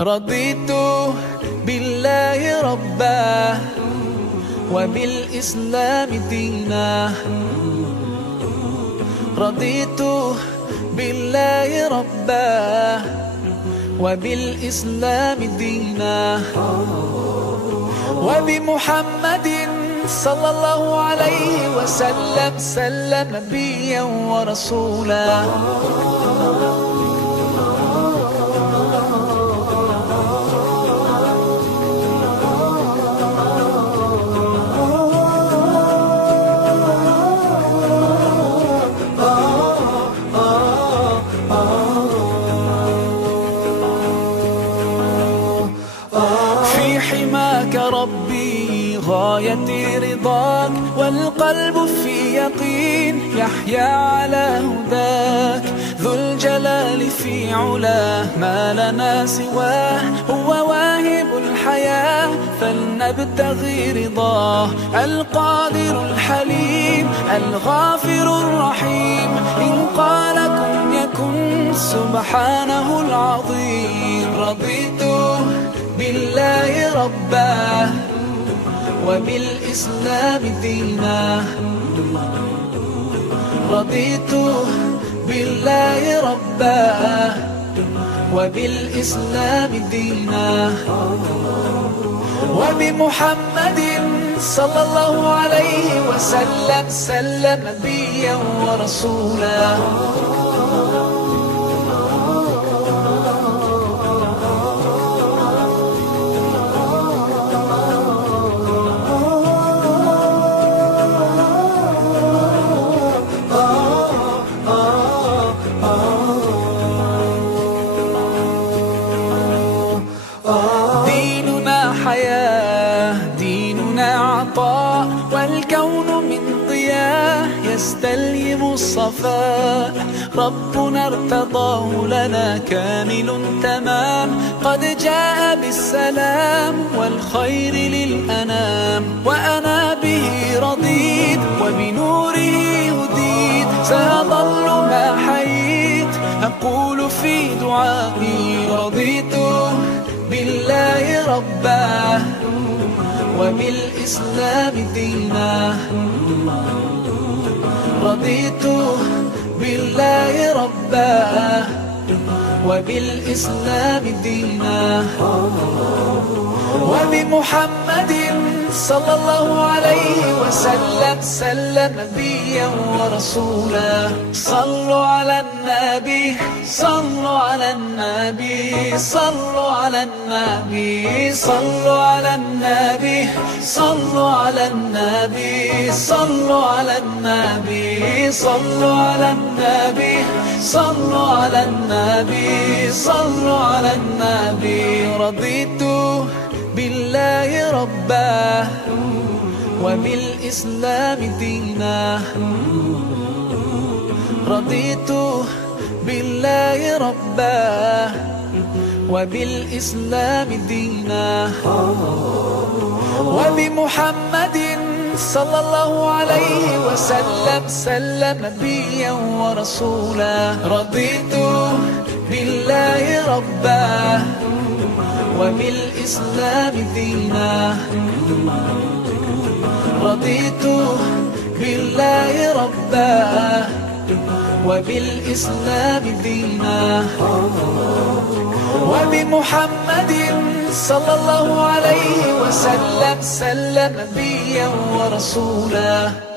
رضيت بالله ربا وبالإسلام دينا. رضيت بالله ربا وبالإسلام دينا، وبمحمد صلى الله عليه وسلم نبيا ورسولا. في حماك ربي غايتي رضاك، والقلب في يقين يحيا على هداك. ذو الجلال في علاه ما لنا سواه، هو واهب الحياة فلنبتغي رضاه. القادر الحليم الغافر الرحيم، إن قال كن يكن سبحانه العظيم. رضيت بالله ربا وبالإسلام دينا. رضيت بالله ربا وبالإسلام دينا، وبمحمد صلى الله عليه وسلم نبيا ورسولا. ديننا حياة، ديننا عطاء، والكون من ضياء يستلهم الصفاء. ربنا ارتضاه لنا كامل تمام، قد جاء بالسلام والخير للأنام. وأنا به رضيت وبنوره هديت، سأظل ما حييت أقول في دعائي. رضيت بالله ربا وبالإسلام دينا. رضيت بالله ربا وبالإسلام دينا، وبمحمد صلى الله عليه وسلم نبيا ورسولا. صلوا على النبي، صلوا على النبي، صلوا على النبي، صلوا على النبي، صلوا على النبي، صلوا على النبي، صلوا على النبي، صلوا على النبي، صلوا على النبي. رضيت بالله ربا وبالإسلام دينا. رضيت بالله ربا وبالإسلام دينا، وبمحمد صلى الله عليه وسلم نبيا ورسولا. رضيت بالله ربا وبالإسلام دينا. رضيت بالله ربا وبالإسلام دينا، وبمحمد صلى الله عليه وسلم نبيا ورسولا.